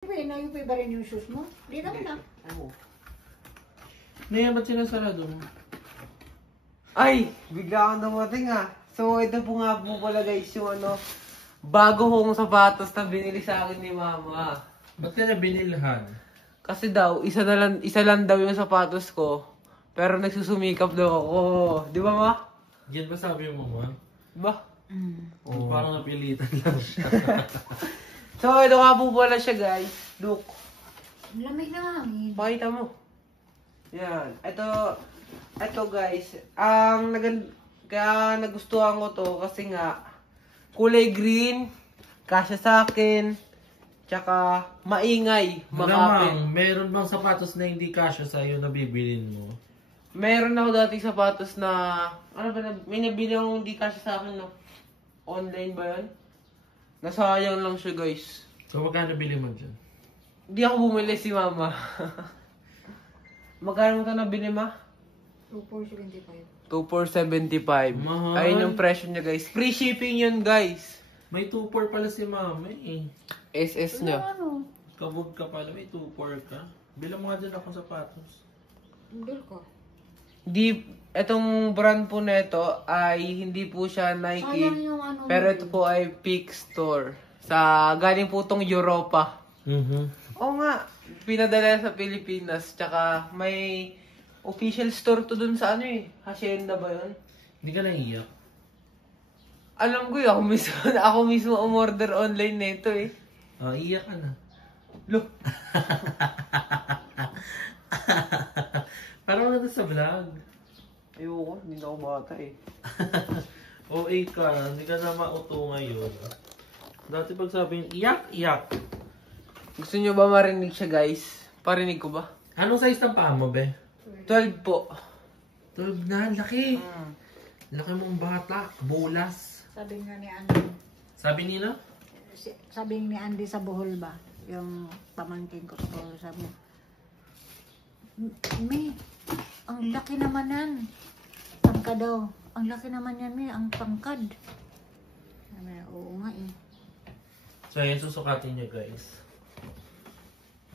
Yung pa rin yung shoes mo? Di naman na. Oo. Naya, ba't sinasarado mo? Ay! Bigla akong dumating ah. So ito po nga po pala guys yung bago kong sapatos na binili sa akin ni mama. Ba't ka na binilhan? Kasi daw, isa lang daw yung sapatos ko. Pero nagsusumikap daw ako. Di ba ma? Yan ba sabi mo, ma? Diba? Oh. Parang napilitan lang siya. So ito nga po pala siya guys. Look. Ang lamig na hangin. Pakita mo. Yan. Ito guys. Kaya nagustuhan ko to kasi nga kulay green, kasya sa akin, tsaka maingay, makapit. Malamang, meron bang sapatos na hindi kasya sa'yo na bibilin mo? Meron ako dating sapatos na, may nabili akong hindi kasya sa akin, no? Online ba yan? Nasayang lang siya guys. So, magkano bili mo dyan? Hindi ako bumili, si mama. Magkano mo ito nabili ma? 2,475. 2,475. Mahal. Ayun yung presyo niya guys. Free shipping yun guys. May 2-4 pala si mama eh. SS niya. Ano? Kabog ka pala, may 2-4 ka. Bilang mga dyan akong sapatos. Bil ko. Itong brand po na ito ay hindi po siya Nike. Sayang yung ano. Pero ito po ay Peak Store. Galing po itong Europa. Oo nga, pinadala sa Pilipinas. Tsaka may official store to dun sa Hacienda ba yun? Hindi ka naiiyak. Alam ko yun, ako mismo umorder online nito eh. Ah, iyak ka na. Look. Parang nandun sa vlog. Ayoko, hindi na ako bata eh. OA ka, hindi ka na mauto ngayon. Dati pag sabihin, iyak, iyak. Gusto nyo ba marinig siya guys? Parinig ko ba? Anong size ng paa mo, be? 12 po. 12 na, laki. Laki mong bata, bulas. Sabi nga ni Andy. Sabi nila? Sabi ni Andy sa Bohol ba? Yung pamangkin ko sa Bohol. Sabi niya, May, ang laki naman yan. Tangkad daw. Ang laki naman yan, May. Ang tangkad. Sabi niya, oo nga eh. So, yan susukatin niya, guys.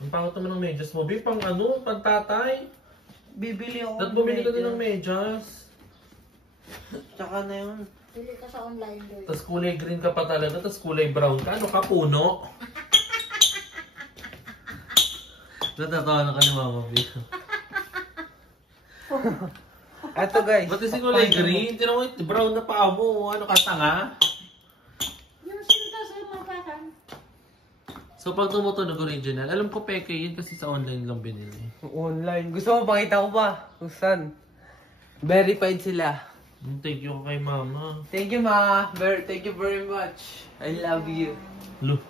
Ang pangat naman ng medyas mo. Be, pang pantatay. Bibili ako. Dapat bumili ka din ng medyas. Tsaka na yun. Pili ka sa online doon. Tapos kulay green ka pa talaga, tapos kulay brown ka. Ano ka, puno? Natatawa na ka ni Mama B. Eto guys. Ba't kasi kulay green? Tinan mo, brown na paa mo. Ano ka, tanga? Yung sinta sa mapakan. So pag tumutunog original, alam ko peke yun kasi sa online lang binili. Online. Gusto mo pakita ko ba? Kung saan? Verified sila. Thank you kay Mama. Thank you ma. Thank you very much. I love you. Lo.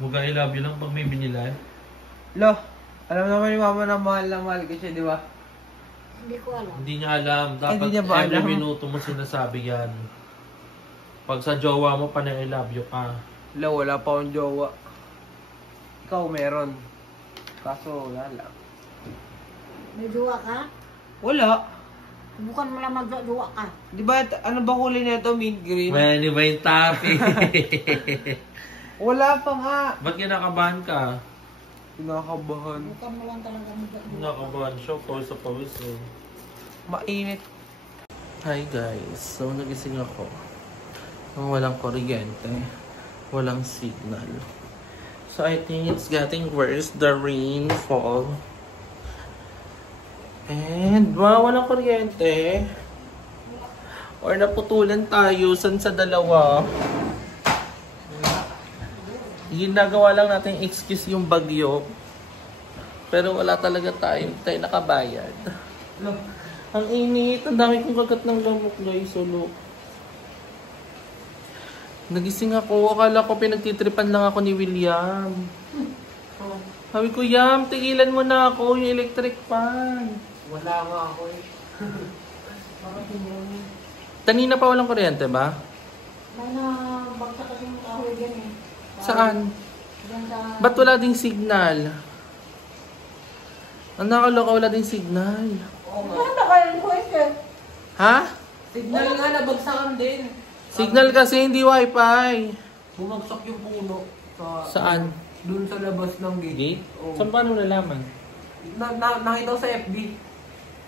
Muga I love you lang pag may binila. Lo, alam naman ni mama na mahal ko siya, di ba? Hindi ko alam. Hindi niya alam. Dapat Hindi niya ba every alam? minuto mo sinasabi yan. Pag sa jowa mo pa na I love you ka. Lo, wala pa akong jowa. Ikaw meron. Kaso wala lang. May duwa ka? Wala. Bukan mo lang magduwa ka. Di ba, ano ba kulay nito? Mint green? May ba yung topic? Wala pa nga. Ba't kinakabahan ka? Kinakabahan. Bukan mo lang talaga magduwa. Kinakabahan siya. Pawis sa pawis eh. Mainit. Hi guys. So nagising ako. Nang walang kuryente. Walang signal. So I think it's getting worse. The rainfall. And walang kuryente. Or naputulan tayo san sa dalawa. Ginagawa lang natin excuse yung bagyo. Pero wala talaga tayo nakabayad. Ang init. Ang dami kong kagat ng lamok guys. So look. Nagising ako. Akala ko pinagtitripan lang ako ni William. Sabi ko, Yam, tigilan mo na ako yung electric fan. Wala nga ako eh. Kanina pa walang kuryente ba? May na bagsak kasi yung kahoy dyan eh. Saan? Dyan sa... Ba't wala ding signal? Ang nakaloka, wala ding signal. Oo nga. Ano kayo ko eh? Ha? Signal nga, nabagsakan din. Signal kasi hindi wifi. Bumagsak yung puno. Saan? Doon sa labas ng gate. Gate? Oo. Saan paano nalaman? Nakita ko sa FB.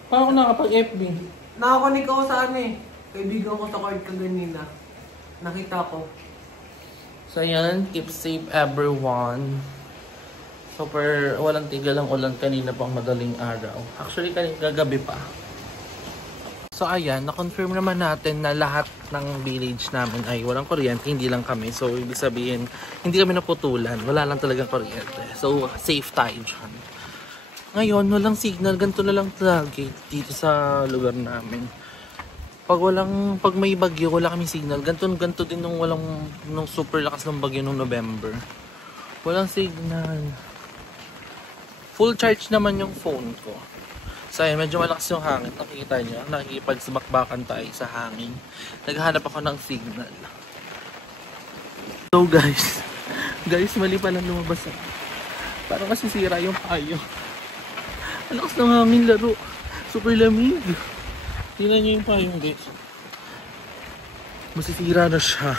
Paano ko nakapag-FB? Nakakonik ako sa ano eh. Kaibigan ko sa card kaganina. Nakita ko. So yan, keep safe everyone. Super, walang tigil ang ulan kanina pang madaling araw. Actually, kanina kagabi pa. So ayan, na-confirm naman natin na lahat ng village namin ay walang kuryente, hindi lang kami. So ibig sabihin, hindi kami naputulan. Wala lang talagang kuryente. So safe tayo dyan. Ngayon, walang signal. Ganito na lang lagi dito sa lugar namin. Pag may bagyo, wala kami signal. Ganto din nung super lakas ng bagyo nung November. Walang signal. Full charge naman yung phone ko. So ayun, medyo malakas yung hangin. Nakikita nyo, nakikipagsabakbakan tayo sa hangin. Naghahanap ako ng signal. So guys, mali pala lumabas ako. Parang masisira yung payo. Ang lakas ng hangin, laro. Super lamig. Tingnan nyo yung payong guys. Masisira na siya.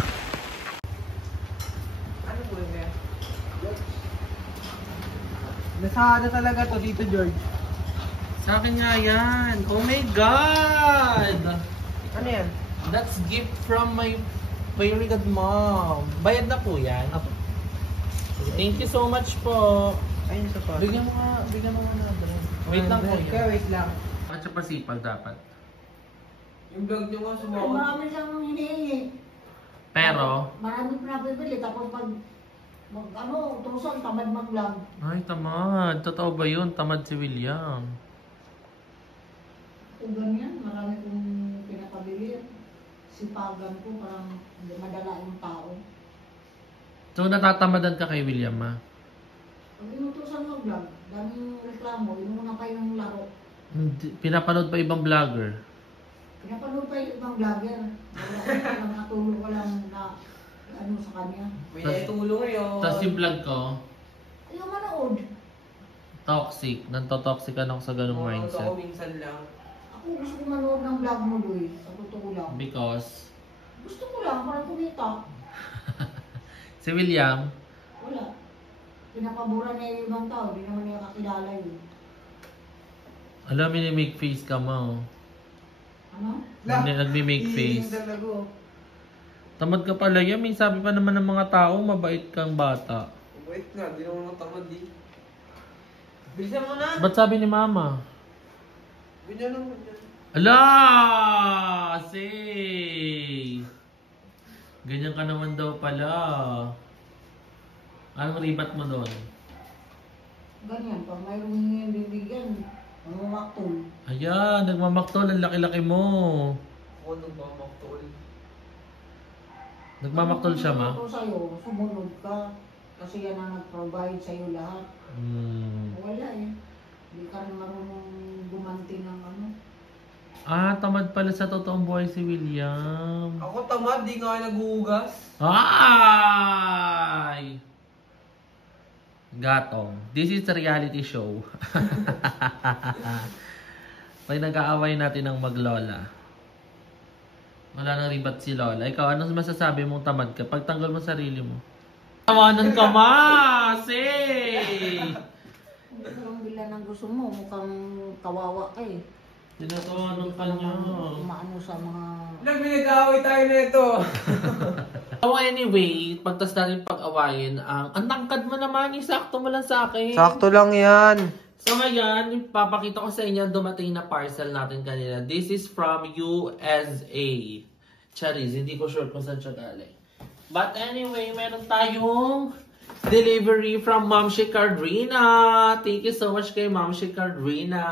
Ano po yun? Nasa talaga to dito, George. Sa akin nga yan. Oh my God! Ano yan? That's gift from my very good mom. Bayad na po yan. Thank you so much po. Ayun sa pa. Bigyan mo nga na. Wait lang po Kaya yan. wait lang. At siya pasipag dapat. Yung vlog nyo nga sumakot. Marami siyang hinihingi. Pero, Marami pa nabibili. Tapos pag tusan, tamad mag-vlog. ay tamad. Totoo ba yun? Tamad si William. Kung ganyan, marami kong pinapabili. Sipagan ko, parang madala yung tao. So natatamadan ka kay William ha? Pag inutusan mag-vlog, daming reklamo, inuna pa yung laro. Pinapanood pa ibang vlogger. Pinapanood pa yung ibang vlogger. Walang natulog, walang na ano sa kanya. May tulong yun. Tapos yung vlog ko, Ayaw manood. toxic. Nantotoxic ka sa ganung Ako mindset. minsan lang. Ako gusto ko manood ng vlog mo, Luis. Sa totoo lang. Because, Gusto ko lang, para kumita. si William, Wala. Pinapabura niya yung ibang tao, di naman niya kakilala yun. alam mo make face ka mo. Ano? Nagme-make face. Talaga. Tamad ka pala yan. May sabi pa naman ng mga tao, mabait kang bata. Wait nga, di naman matamad eh. Bilisan mo na! Ba't sabi ni mama? Ganyan lang, ganyan. Ala! Say! Ganyan ka naman daw pala. Anong ribat mo doon? Ganyan, pag mayroong hingin bibigyan, mamumaktol. Ayan, nagmamaktol. Ang laki-laki mo. Ako nagmamaktol. Nagmamaktol siya, ma? Kung sa'yo, sumunod ka. Kasi yan ang nag-provide sa'yo lahat. Wala eh. Hindi ka rin marunong gumanti ng ano. Ah, tamad pala sa totoong buhay si William. Ako tamad, di nga naghuhugas. Ay! Gatong. This is a reality show. Pag nag-aaway natin ng maglola. Wala nang ribat si Lola. Ikaw, ano masasabi mong tamad ka? Pagtanggol mo sarili mo. Tawanan ka, ma! Say! Hindi ka lang bila ng gusto mo, mukhang kawawa ka eh. Tinatawanan ka niya. Umaano sa mga... Nag-away tayo na ito. So anyway, pagtas natin pag-awayin, ang tangkad mo naman, isakto mo lang sa akin. Sakto lang yan. So ngayon, ipapakita ko sa inyo dumating na parcel natin kanina. This is from USA. Charis, hindi ko sure kung saan siya galing. But anyway, meron tayong delivery from Ma'am Shikardrina. Thank you so much kay Ma'am Shikardrina.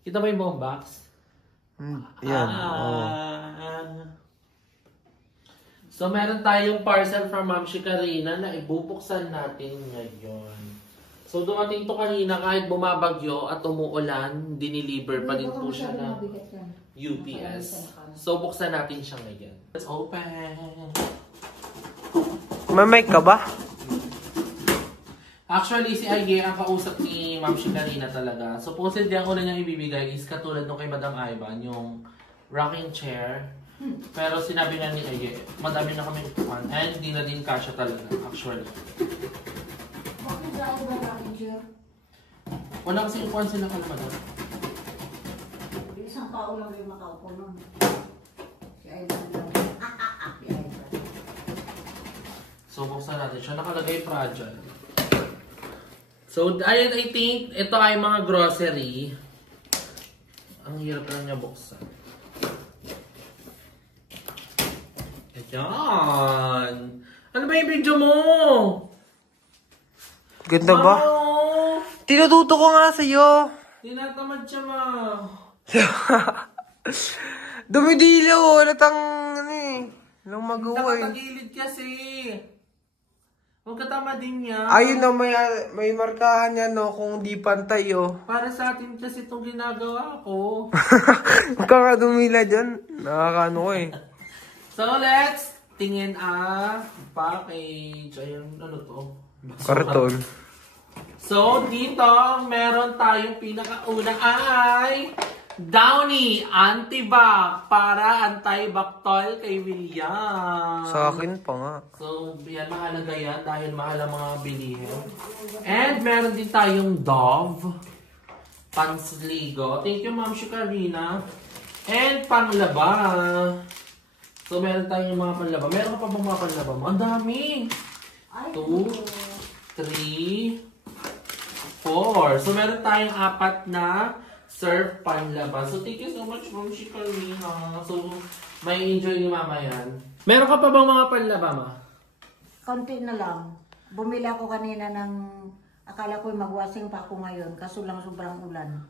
Kita mo yung buong box? Yan. So meron tayong parcel from Ma'am Shikardrina na ibubuksan natin ngayon. So dumating to kanina kahit bumabagyo at umuulan, diniliver pa din po siya ng UPS. So buksan natin siya ngayon. Let's open! May mic ka ba? Actually, si Aye ang kausap ni Ma'am Shikardrina talaga. Supposedly, ang una niyang ibibigay is katulad nung kay Madam Ivan, yung rocking chair. Pero sinabi nga ni Aye, madami na kami upuan. And hindi na din kasya talaga, actually. Bakit sa iba natin siya? Wala kasi upuan sila kalmadal. Isang tao lang rin makaupo nun. Si Aidan lang. Si Aidan. So, buksan natin siya. Nakalagay fragile. So, ayun, I think, ito ay mga grocery. Ang hirap lang niya buksan. Ayan! Ano ba yung video mo? Ganda ba? Wow! Tinututo ko nga sa'yo. Tinatamad siya, ma. Dumidilaw, halatang ano eh. Walang magawa eh. Nakatagilid kasi. Huwag katama din niya. Ayun na, may markahan yan no, kung di pantay oh. Para sa atin kasi itong ginagawa ko. Magkakadumila dyan. Nakakano ko eh. So, let's tingin package. Ayun, ano to? Karton. So, dito, meron tayong pinakauna ay Downy Antibac para antibacterial kay William. Sa akin pa nga. So, yan, mahalaga yan dahil mahal ang mga bilihin. And meron din tayong Dove Pansligo. Thank you, Ma'am Shikarina. And panglaba. So, meron tayong mga panlaba. Meron ka pa bang mga panlaba mo? Ang dami! 2, 3, 4. So, meron tayong 4 na serve panlaba. So, thank you so much, Ma'am Shikarina. So, may enjoy ni Mama yan. Meron ka pa bang mga panlaba, Ma? Konti na lang. Bumili ako kanina ng, akala ko magwasing pa ako ngayon, kaso lang sobrang ulan.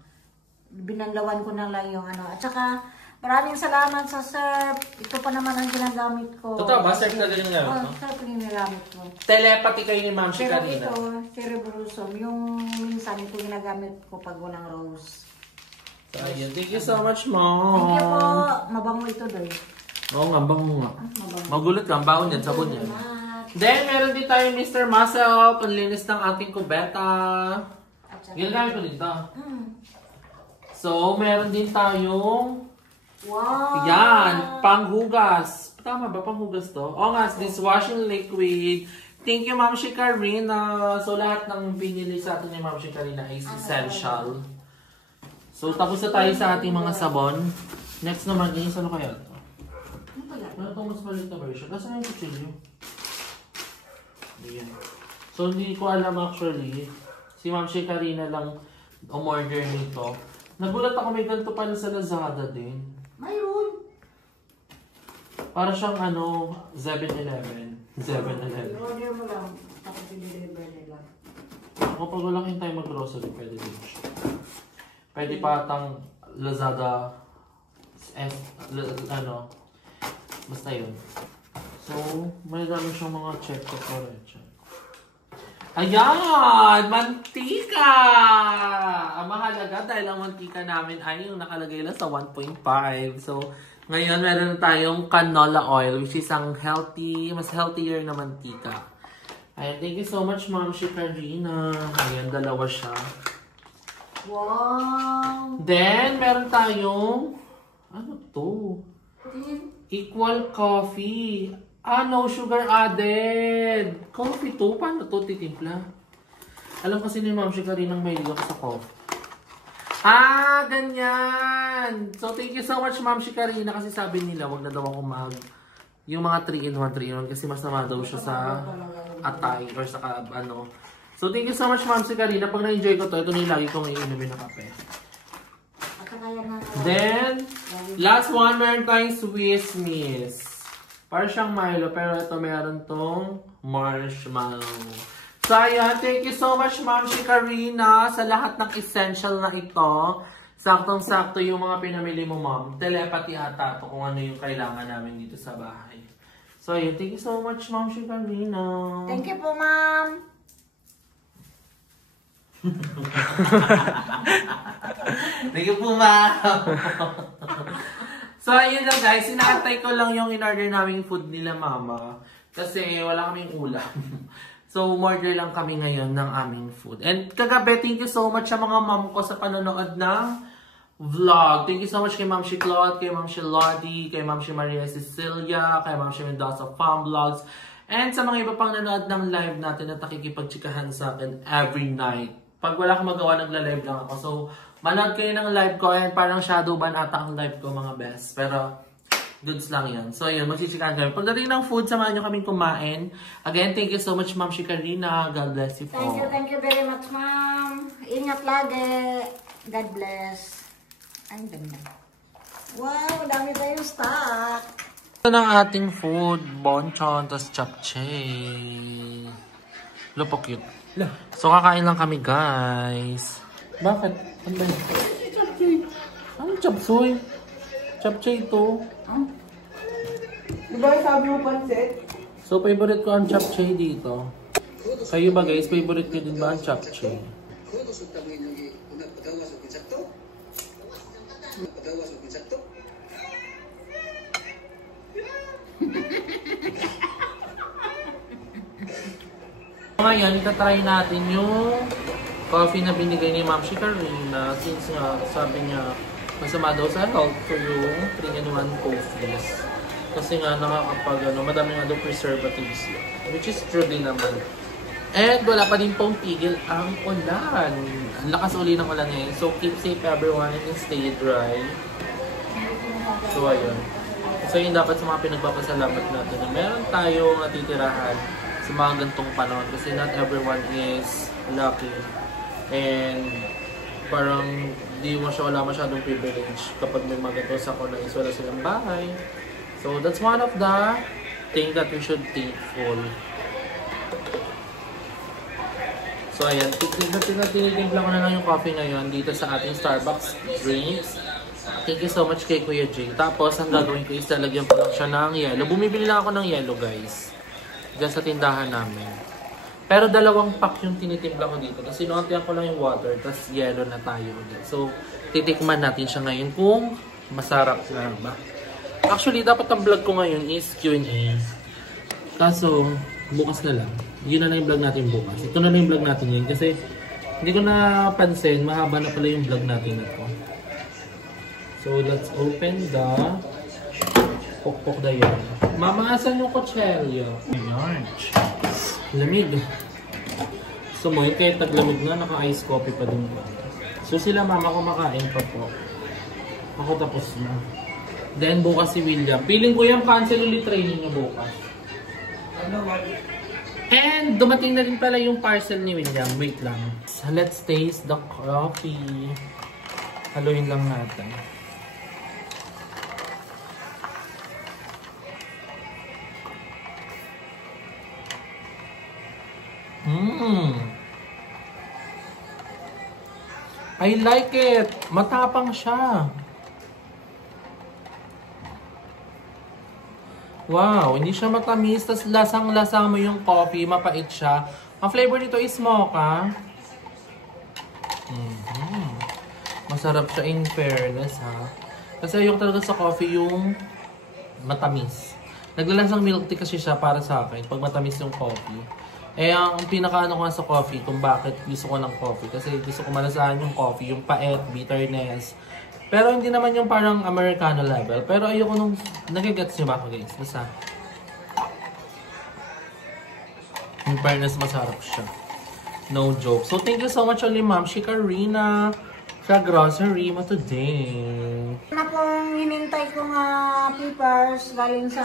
Binanglawan ko na lang yung ano. At saka, maraming salamat sa surf. Ito pa naman ang ginagamit ko. Totoo ba? Surf na din yung gamit mo? Surf yung ginagamit ko. Telepathy kayo ni Ma'am Pero Shikarina. ito, cerebrosum, yung minsan ito ginagamit ko pag walang rose. So, ayun. Thank you so much, Mom. Thank you po. Mabango ito doy. Oo nga, bango nga. Mabango. Magulat ka, ang baon yan, sabon yan. Salamat. Then, meron din tayo Mr. Muscle, panlinis ng ating kubeta. At saka- Ginagamit ko dito. Mm. So, meron din tayong, Wow! yan, panghugas. Tama ba, panghugas to? Oo nga, dishwashing liquid. Thank you, Ma'am Shikarina. So, lahat ng binili sa atin ni Ma'am Shikarina is essential. So, tapos na tayo sa ating mga sabon. Next naman is, ano kaya ito? Ano pala? Ano itong mas maliit na version? Nasaan yung kutsilyo? Ayan. So, hindi ko alam actually. Si Ma'am Shikarina lang umorder nito. Nagulat ako, may ganito pala sa Lazada din. Mayroon. Para siyang ano, 7-Eleven. 7-Eleven. I-order mo lang. Tapos i-deliver nila. Kapag wala kayong tayo mag-grocery, pwede din siya. Pwede pa atang Lazada, ano, basta yun. So, may dami siyang mga check ko pa rin. Ayan! Mantika! Ang mahalaga dahil ang mantika namin ay yung nakalagay lang sa 1.5. So, ngayon meron tayong canola oil which is ang healthy, mas healthier na mantika. Ayan, thank you so much, Ma'am Shikarina. Ayan, dalawa siya. Wow! Then, meron tayong, ano to? Equal coffee. No sugar added. Coffee to? Paano to titimpla? Alam kasi ni Ma'am Shikarina nang may sa coffee. Ganyan. So, thank you so much, Ma'am Shikarina. Kasi sabi nila, wag na daw ako yung mga 3-in-1, 3-in-1 kasi masama daw siya sa atay or sa ano. So, thank you so much, Ma'am Shikarina. Pag na-enjoy ko to, ito na yung lagi kong iinumin na kape. Then, last one, meron tayong Swiss Miss. Para siyang Milo, pero ito meron tong marshmallow. So, ayan, thank you so much, Ma'am Shikarina, sa lahat ng essential na ito. Saktong-sakto yung mga pinamili mo, Ma'am. Telepathy ata ito kung ano yung kailangan namin dito sa bahay. So, ayun, thank you so much, Ma'am Shikarina. Thank you po, Ma'am. Thank you po, Ma'am. So, ayun lang guys. Inaantay ko lang yung in-order naming food nila, Mama. Kasi wala kaming ulam. So, umorder lang kami ngayon ng aming food. And kagabi, thank you so much sa mga mom ko sa panonood ng vlog. Thank you so much kay Ma'am Shi Claude, kay Ma'am Shi Lottie, kay Ma'am Shi Maria Cecilia, kay Ma'am Shi Mendoza Farm Vlogs, and sa mga iba pang nanood ng live natin at nakikipagtsikahan sa akin every night. Pag wala akong magawa, nagla-live lang ako. So, manood kayo ng live ko, and parang shadow ban ata ang live ko, mga best. Pero, goods lang yan. So, yun, magsichikahan kami. Pagdating ng food, samahan nyo kaming kumain. Again, thank you so much, Ma'am Shi Karina. God bless you po. Thank you very much, ma'am. Ingat lagi. God bless. Ay, ganda. Wow, dami tayong stock. Ito ng ating food, bonchon, tas chapchay. Lupo cute. So, kakain lang kami, guys. Bakit? Ano ba yun? Chapchay. Ano chapsoy? Chapchay ito. Diba sabi mo pansit? So, favorite ko ang chapchay dito. Kayo ba, guys? Favorite nyo din ba ang chapchay? Ngayon, itatry natin yung coffee na binigay ni Ma'am Shi Karina, since nga, sabi niya, masama daw sa health ko yung 3-in-1 coffees. Kasi nga, nakakapag, madami nga daw preservatives yun. Which is true din naman. And wala pa din pong tigil ang ulan. Ang lakas uli ng ulan ngayon. So, keep safe everyone and stay dry. So, ayun. So, yun dapat sa mga pinagpapasalamat natin na meron tayong natitirahan sa mga gantong panahon. Kasi not everyone is lucky. And parang wala masyadong privilege kapag may mga ganito sa corner is wala silang bahay. So, that's one of the things that we should thankful. So, ayan. Tinitimpla ko na lang yung coffee ngayon dito sa ating Starbucks drinks. Thank you so much kay Kuya Jay. Tapos, ang gagawin ko is lalagyan ko lang siya ng yellow. Bumibili lang ako ng yellow, guys. Diyan sa tindahan namin. Pero 2 pack yung tinitimpla ko dito. Kasi sinuantihan ko lang yung water, tapos yellow na tayo ulit. So, titikman natin siya ngayon kung masarap na ba. Actually, dapat ang vlog ko ngayon is Q&A. Kaso, bukas na lang. Yun na yung vlog natin bukas. Ito na yung vlog natin ngayon kasi hindi ko napansin, mahaba na pala yung vlog natin na to. So, let's open the pokpok da yan. Mama, asan yung kutselyo? Ayan. Lamig. So, mo, kahit taglamig na, naka-ice coffee pa din po. So, sila mama kumakain pa po. Ako tapos na. Then, bukas si William. Feeling ko yung cancel ulit training niya bukas. And, dumating na rin pala yung parcel ni William. Wait lang. So, let's taste the coffee. Haluin lang natin. I like it. Matapang siya. Wow, hindi siya matamis. Tas lasang-lasa mo yung coffee. Mapait siya. Ang flavor nito is mocha. Masarap siya in fairness, ha. Kasi ayoko talaga sa coffee yung matamis. Naglalasang milk tea kasi siya para sa akin pag matamis yung coffee. Eh, ang pinaka-ano ko sa coffee, kung bakit gusto ko ng coffee. Kasi gusto ko malasahan yung coffee, yung pait, bitterness. Pero hindi naman yung parang Americano level. Pero ayoko nung, nagigets nyo ba ako, guys? Basta. In fairness, masarap siya. No joke. So, thank you so much ulit, Ma'am Shi Karina, sa grocery mo today. Na pong hinintay ko nga papers galing sa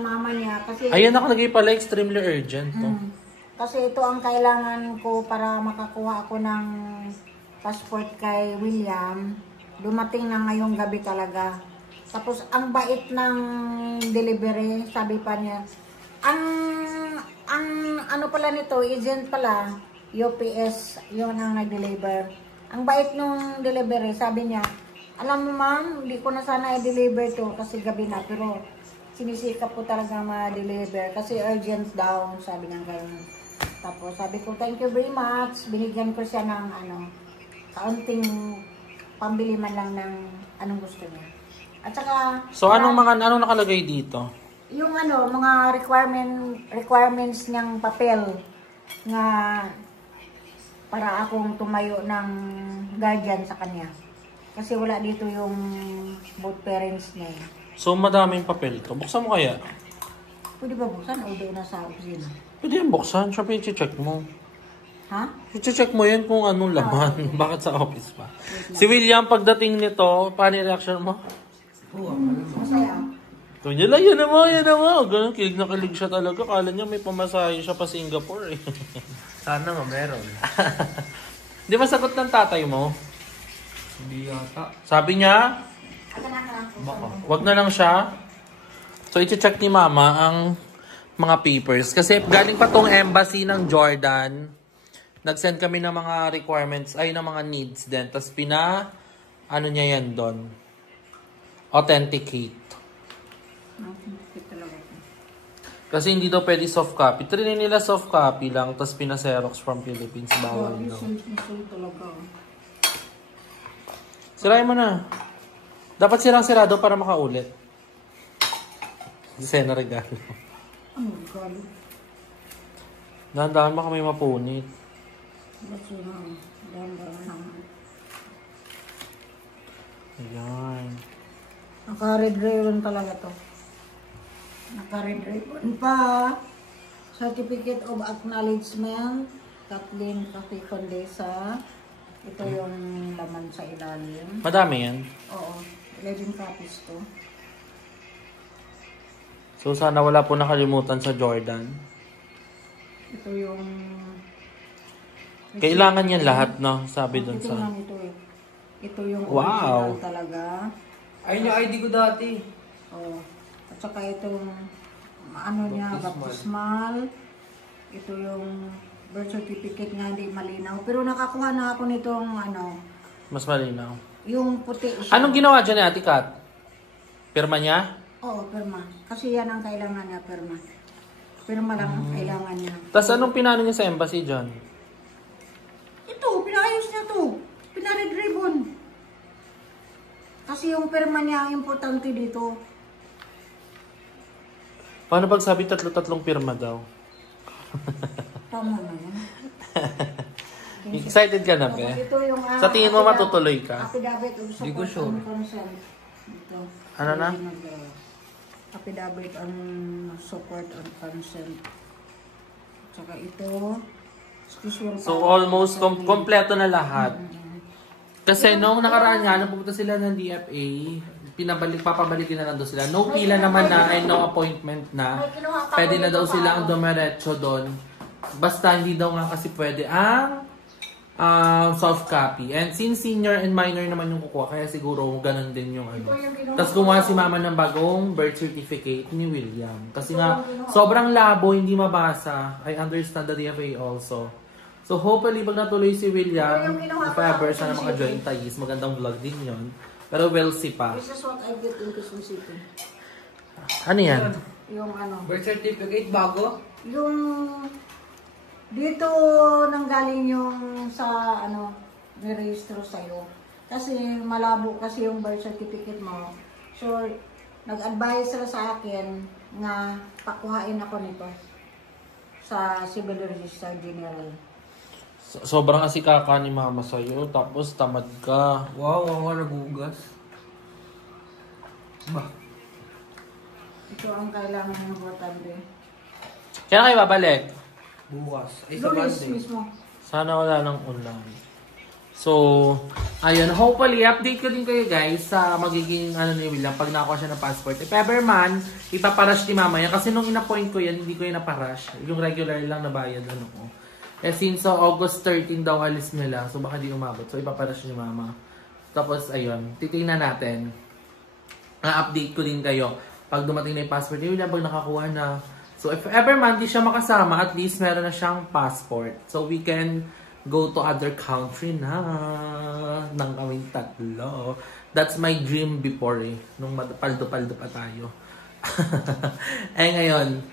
mama niya. Kasi, Ayan ako naging pala extremely urgent. To. Kasi ito ang kailangan ko para makakuha ako ng passport kay William. Dumating na ngayong gabi talaga. Tapos ang bait ng delivery, sabi pa niya. Ang ano pala nito, agent pala, UPS, yun ang nag-deliver. Ang bait nung delivery, sabi niya, alam mo ma'am, hindi ko na sana i-deliver to kasi gabi na. Pero sinisikap ko talaga ma-deliver kasi urgent daw, sabi niya ganyan. Tapos sabi ko, thank you very much. Binigyan ko siya ng kaunting pambili man lang ng anong gusto niya. At saka... So, anong nakalagay dito? Yung mga requirements niyang papel nga para akong tumayo ng guardian sa kanya. Kasi wala dito yung both parents niya. So, madaming papel to. Buksan mo kaya? Pwede ba buksan o doon na sa opisina? Pwede yan buksan. Siyempre, i-check mo. Ha? I-check mo yan kung anong laman. Bakit sa office pa? Si William, pagdating nito, paano yung reaction mo? Masaya. So, yun lang, yun naman. Ganun, kilig na kilig siya talaga. Kala niya may pamasahe siya pa Singapore eh. Sana nga meron. Di ba sagot ng tatay mo? Hindi yata. Sabi niya, Baka. wag na lang siya. So, i-check ni mama ang mga papers. Kasi galing pa tong embassy ng Jordan. Nag-send kami ng mga requirements, ay ng mga needs din. Tapos ano niya yan doon? Authenticate. Kasi hindi daw pwede soft copy. Trinay nila soft copy lang, tapos pina-xerox from Philippines. Bawal daw. Sirain mo na. Dapat sirang-sirado para makaulit. Sena regalo. Oh, God. Dahan-dahan baka may mapunit. Ayan. Naka-red ribbon talaga to. Naka-red ribbon pa. Certificate of Acknowledgement. Kathleen Cafe Condesa. Ito yung laman sa ilalim. Madami yan. Oo. 11 copies to. So sana wala po nakalimutan sa Jordan. Ito yung... Kailangan yan lahat, no? Sabi dun ito sa... lang ito eh. Ito yung Wow. original talaga. Ayun yung ID ko dati. Oo. At saka itong ano niya, baptismal. Ito yung birth certificate nga, hindi malinaw. Pero nakakuha na ako nitong ano, Mas malinaw. yung puti siya. Anong ginawa dyan ni Ate Kat? Pirma niya? Oo, perma. Kasi yan ang kailangan niya, perma. Perma lang ang kailangan niya. Tapos anong pinano niya sa embassy dyan? Ito, pinaayos niya to. Pinared ribbon. Kasi yung perma niya ang importante dito. Paano pag sabi tatlong pirma daw? Tama na yan. Excited ka na, Pe? Ito yung, Sa tingin mo matutuloy ka? Affidavit of Hindi ko support sure. and consent. Ito. Ano na? Affidavit on support and consent. Tsaka ito. So almost kompleto na lahat. Kasi nung nakaraan nga, nung pumunta sila ng DFA, papabalikin na lang daw sila. No pila naman na and no appointment na. Pwede na daw sila ang dumiretso doon. Basta hindi daw nga kasi pwede ang soft copy. And since senior and minor naman yung kukuha, kaya siguro ganun din yung ano. Tapos gumawa si mama ng bagong birth certificate ni William. Kasi nga, sobrang labo, hindi mabasa. I understand the DFA also. So hopefully, pag natuloy si William, if ever siya na maka-join Thais, magandang vlog din yon. Pero we'll see pa. This is what I get in Quezon City. Ano yan? Yung ano. Birth certificate bago? Yung dito nanggaling yung sa ano, nirehistro sa'yo. Kasi malabo kasi yung birth certificate mo. So, nag-advise sila sa akin na pakuhain ako nito sa Civil Register General. Sobrang asikaka ni mama sa'yo, tapos tamad ka. Wow, ako nagugas. Ba? Ito ang kailangan ng importante. Kaya kayo babalik? Bukas. Ay, sa Lunes Monday. mismo. Sana wala ng ulan. So, ayun. Hopefully, update ko din kayo guys sa magiging ano ni William pag nakuha siya ng passport. If ever man, ipaparush ni mama yan. Kasi nung in-appoint ko yan, hindi ko yan naparush. Yung regular lang na bayad ano ko. Eh since August 13 daw alis nila, so baka di umabot. So ipaparush ni mama. Tapos ayun, titingnan natin. Update ko din kayo pag dumating na yung passport ni William, pag nakakuha na. So if ever man di siya makasama, at least meron na siyang passport. So we can go to other country na nang kaming tatlo. That's my dream before eh. Nung paldo-paldo pa tayo. Eh ngayon,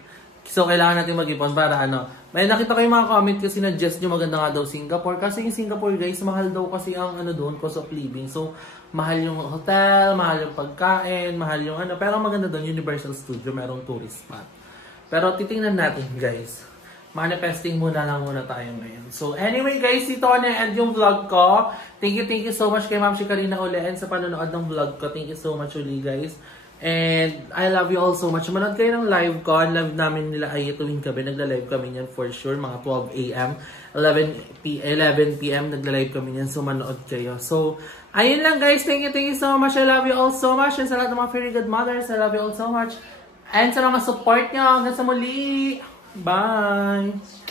so kailangan natin mag-ipon para ano. May nakita ko yung mga comment kasi na-suggest nyo maganda nga daw Singapore. Kasi yung Singapore guys, mahal daw kasi ang ano doon, cost of living. So mahal yung hotel, mahal yung pagkain, mahal yung ano. Pero maganda doon, Universal Studio, merong tourist spot. Pero titingnan natin guys. manifesting muna tayo ngayon. So anyway guys, dito ko na-end yung vlog ko. Thank you so much kay Ma'am Shikarina uli and sa panonood ng vlog ko. Thank you so much uli guys. And I love you all so much. Manood kayo ng live ko. Live namin nila ay tuwing gabi. Nagla-live kami niyan for sure. Mga 12 a.m. 11 p.m. nagla-live kami niyan. So manood kayo. So ayun lang guys. Thank you so much. I love you all so much. And sa lahat ng mga very good mothers, I love you all so much. And sa mga support nyo. Hanggang sa muli. Bye!